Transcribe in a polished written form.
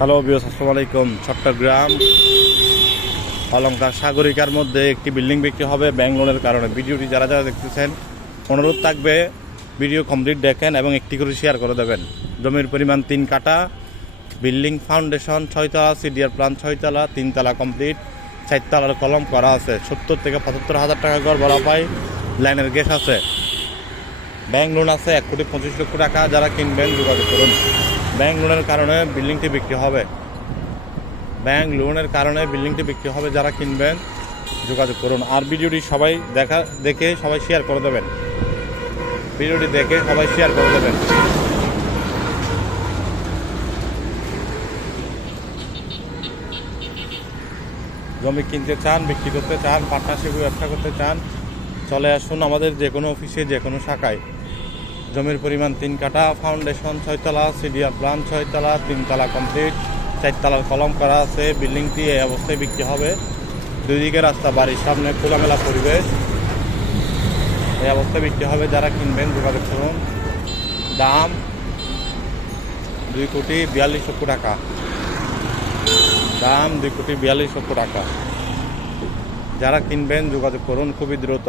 Hello বিয়স, আসসালামু আলাইকুম। চট্টগ্রাম অলংকার সাগরিকার মধ্যে একটি বিল্ডিং বিক্রি হবে ব্যাংক লোনের কারণে। ভিডিওটি যারা যারা দেখতেছেন অনুরোধ থাকবে ভিডিও কমপ্লিট দেখেন এবং একটি করে শেয়ার করে দেবেন। জমির পরিমাণ 3 কাঠা, বিল্ডিং ফাউন্ডেশন 6 তলা, সিডিআর প্ল্যান 6 তলা, 3 তলা কমপ্লিট, 4 তলার কলম করা আছে। 70 থেকে 75 হাজার টাকা ঘর ভাড়া পাই, লাইনের গ্যাস আছে, ব্যাংক লোন আছে 1,25,00,000 টাকা। যারা কিনবেন যোগাযোগ করুন। ব্যাংক লোনের কারণে বিল্ডিংটি বিক্রি হবে, ব্যাংক লোনের কারণে বিল্ডিংটি বিক্রি হবে। যারা কিনবেন যোগাযোগ করুন। আর ভিডিওটি সবাই দেখে সবাই শেয়ার করে দেবেন। ভিডিওটি দেখে সবাই শেয়ার করে দেবেন। জমি কিনতে চান, বিক্রি করতে চান, পার্টনারশিপে ব্যবসা করতে চান, চলে আসুন আমাদের যে কোনো অফিসে, যে কোনো শাখায়। জমির পরিমাণ 3 কাঠা, ফাউন্ডেশন 6 তলা, সিডিআর প্ল্যান 6 তলা, 3 তলা কমপ্লিট, 4 তলার কলম করা আছে। বিল্ডিংটি এই অবস্থায় বিক্রি হবে। 2 দিকে রাস্তা, বাড়ির সামনে খোলামেলা পরিবেশ, এই অবস্থায় বিক্রি হবে। যারা কিনবেন যোগাযোগ করুন। দাম 2,42,00,000 টাকা। দাম 2,42,00,000 টাকা। যারা কিনবেন যোগাযোগ করুন খুবই দ্রুত।